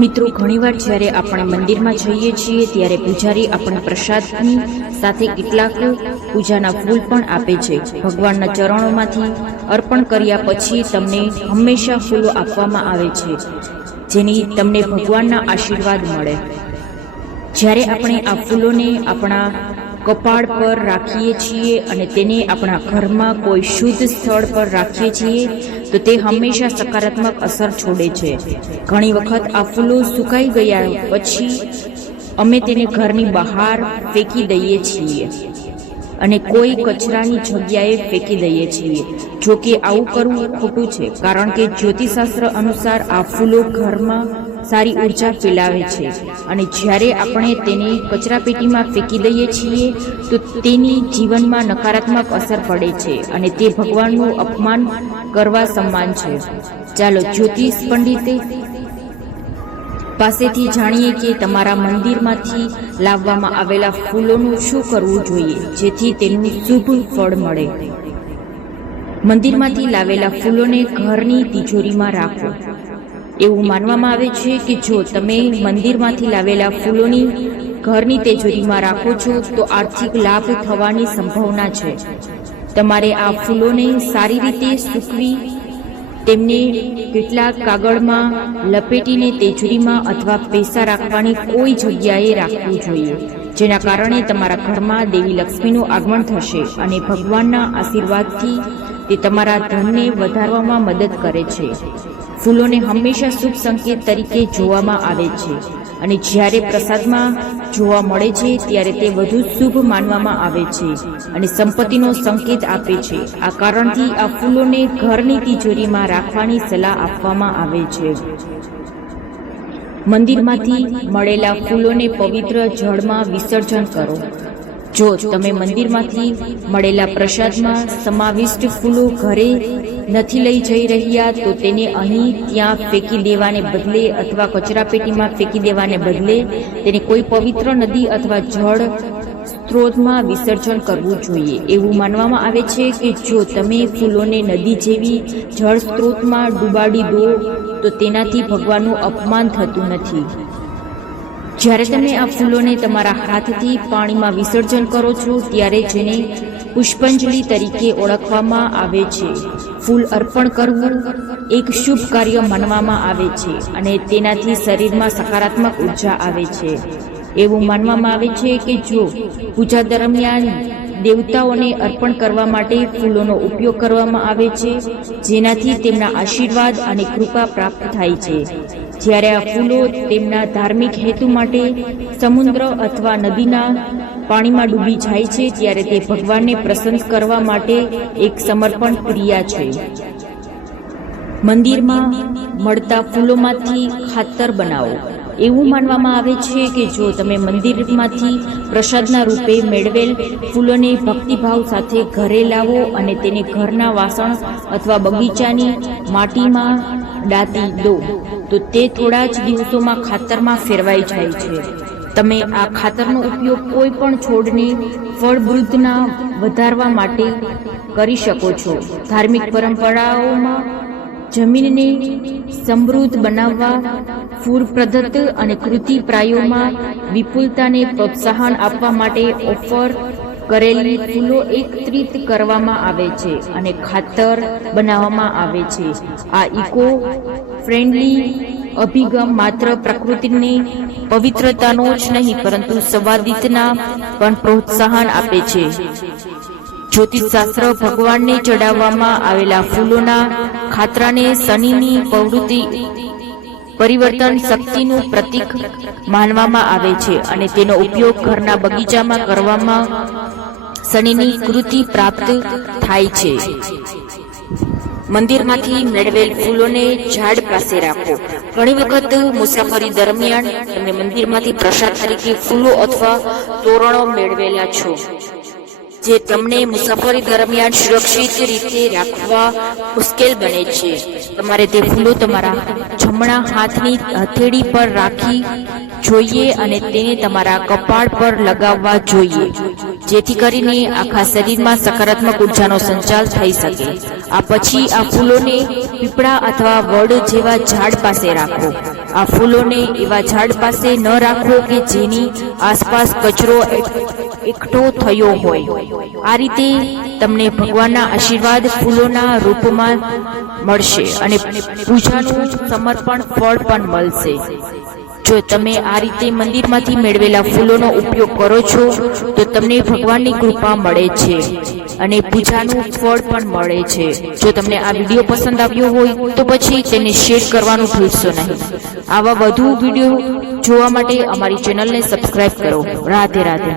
મિત્રો, ઘણીવાર જ્યારે આપણે મંદિરમાં જઈએ છીએ ત્યારે પૂજારી આપણે પ્રસાદની સાથે કેટલાક પૂજાના ફૂલ પણ આપે છે. ભગવાનના ચરણોમાંથી અર્પણ કર્યા પછી તમને હંમેશા ફૂલો આપવામાં આવે છે, જેની તમને ભગવાનના આશીર્વાદ મળે. જ્યારે આપણે આ ફૂલોને આપણા કપાળ પર રાખીએ છીએ અને તેને આપણા ઘરમાં કોઈ શુદ્ધ સ્થળ પર રાખીએ છીએ તો તે હંમેશા સકારાત્મક અસર છોડે છે. ઘણી વખત આ ફૂલો સુકાઈ ગયા પછી અમે તેને ઘરની બહાર ફેંકી દઈએ છીએ અને કોઈ કચરાની જગ્યાએ ફેંકી દઈએ છીએ. જો કે આવું કરવું ખોટું છે, કારણ કે જ્યોતિષશાસ્ત્ર અનુસાર આ ફૂલો ઘરમાં સારી ઉર્જા ફેલાવે છે અને જ્યારે આપણે તેને કચરાપેટીમાં ફેંકી દઈએ છીએ તો તેની જીવનમાં નકારાત્મક અસર પડે છે અને તે ભગવાનનું અપમાન કરવા સમાન છે. ચાલો જ્યોતિષ પંડિત પાસેથી જાણીએ કે તમારા મંદિરમાંથી લાવવામાં આવેલા ફૂલોનું શું કરવું જોઈએ જેથી તેનું શુભ ફળ મળે. મંદિરમાંથી લાવેલા ફૂલોને ઘરની તિજોરીમાં રાખો. એવું માનવામાં આવે છે કે જો તમે મંદિરમાંથી લાવેલા ફૂલોની ઘરની તિજોરીમાં રાખો છો તો આર્થિક લાભ થવાની સંભાવના છે. તમારે આ ફૂલોને સારી રીતે સૂકવી તેમને કેટલાક કાગળમાં લપેટીને તિજોરીમાં અથવા પૈસા રાખવાની કોઈ જગ્યાએ રાખવું જોઈએ, જેના કારણે તમારા ઘરમાં દેવી લક્ષ્મીનું આગમન થશે અને ભગવાનના આશીર્વાદથી તે તમારા ધનને વધારવામાં મદદ કરે છે. ફૂલોને હંમેશા શુભ સંકેત તરીકે જોવામાં આવે છે અને જ્યારે પ્રસાદમાં જોવા મળે છે ત્યારે તે વધુ શુભ માનવામાં આવે છે અને સંપત્તિનો સંકેત આપે છે. આ કારણથી આ ફૂલોને ઘરની તિજોરીમાં રાખવાની સલાહ આપવામાં આવે છે. મંદિરમાંથી મળેલા ફૂલોને પવિત્ર જળમાં વિસર્જન કરો. જો તમે મંદિરમાંથી મળેલા પ્રસાદમાં સમાવિષ્ટ ફૂલો ઘરે નથી લઈ જઈ રહ્યા તો તેને અહીં ત્યાં ફેંકી દેવાને બદલે અથવા કચરાપેટીમાં ફેંકી દેવાને બદલે તેને કોઈ પવિત્ર નદી અથવા જળ સ્ત્રોતમાં વિસર્જન કરવું જોઈએ. એવું માનવામાં આવે છે કે જો તમે ફૂલોને નદી જેવી જળ સ્ત્રોતમાં ડૂબાડી દો તો તેનાથી ભગવાનનું અપમાન થતું નથી. જ્યારે તમે આ ફૂલોને તમારા હાથથી પાણીમાં વિસર્જન કરો છો ત્યારે જેને પુષ્પાંજલિ તરીકે ઓળખવામાં આવે છે. ફૂલ અર્પણ કરવું એક શુભ કાર્ય માનવામાં આવે છે અને તેનાથી શરીરમાં સકારાત્મક ઉર્જા આવે છે. એવું માનવામાં આવે છે કે જો પૂજા દરમિયાન દેવતાઓને અર્પણ કરવા માટે ફૂલોનો ઉપયોગ કરવામાં આવે છે, જેનાથી તેમના આશીર્વાદ અને કૃપા પ્રાપ્ત થાય છે. જ્યારે આ ફૂલો તેમના ધાર્મિક હેતુ માટે સમુદ્ર અથવા નદીના પાણીમાં ડૂબી જાય છે ત્યારે તે ભગવાનને પ્રસન્ન કરવા માટે એક સમર્પણ ક્રિયા છે. મંદિરમાં મળતા ફૂલોમાંથી ખાતર બનાવો. એવું માનવામાં આવે છે કે જો તમે મંદિરમાંથી પ્રસાદના રૂપે મેળવેલ ફૂલોને ભક્તિભાવ સાથે ઘરે લાવો અને તેને ઘરના વાસણ અથવા બગીચાની માટીમાં દાટી દો તો તે થોડા જ દિવસોમાં ખાતરમાં ફેરવાઈ જાય છે. તમે આ ખાતરનો ઉપયોગ કોઈ પણ છોડની ફળવૃદ્ધિના વધારવા માટે કરી શકો છો. ધાર્મિક પરંપરાઓમાં જમીનને સમૃદ્ધ બનાવવા, ફૂલ પદ્ધતિ અને કૃતિ પ્રાયોમાં વિપુલતાને પ્રોત્સાહન આપવા માટે ઓફર કરેલી ફૂલો એકત્રિત કરવામાં આવે છે અને ખાતર બનાવવામાં આવે છે. આ ઇકો ફ્રેન્ડલી અભિગમ માત્ર પ્રકૃતિની પવિત્રતાનો જ નહીં પરંતુ સંવાદિતના પણ પ્રોત્સાહન આપે છે. જ્યોતિષશાસ્ત્ર ભગવાનને ચડાવવામાં આવેલા ફૂલોના ખાતરાને શનિની પ્રવૃત્તિ પરિવર્તન શક્તિનું પ્રતીક માનવામાં આવે છે અને તેનો ઉપયોગ ઘરના બગીચામાં કરવામાં શનિની કૃતિ પ્રાપ્ત થાય છે. મંદિરમાંથી મેળવેલ ફૂલોને ઝાડ પાસે રાખો. ઘણી વખત મુસાફરી દરમિયાન તમે મંદિરમાંથી પ્રસાદ તરીકે ફૂલો અથવા તોરણો મેળવેલા છો જે તમને મુસાફરી દરમિયાન સુરક્ષિત રીતે રાખવા મુશ્કેલ બને છે. તમારે તે ફૂલો તમારા જમણા હાથની હથેળી પર રાખી જોઈએ અને તેને તમારા કપાળ પર લગાવવા જોઈએ જેથી કરીને આખા શરીરમાં સકારાત્મક ઉર્જાનો સંચાર થઈ શકે. આ પછી આ ફૂલોને પીપળા અથવા વડ જેવા ઝાડ પાસે રાખો. આ ફૂલોને એવા ઝાડ પાસે ન રાખો કે જેની આસપાસ કચરો એકઠો થયો હોય. આ રીતે તમને ભગવાનના આશીર્વાદ ફૂલોના રૂપમાં મળશે અને પૂજાનું સમર્પણ ફળ પણ મળશે. જો તમે આ રીતે મંદિરમાંથી મેળવેલા ફૂલોનો ઉપયોગ કરો છો તો તમને ભગવાનની કૃપા મળે છે અને પૂજાનું ફળ પણ મળે છે. જો તમને આ વિડીયો પસંદ આવ્યો હોય તો પછી તેને શેર કરવાનું ભૂલશો નહીં. આવા વધુ વિડીયો જોવા માટે અમારી ચેનલને સબસ્ક્રાઇબ કરો. રાધે રાધે.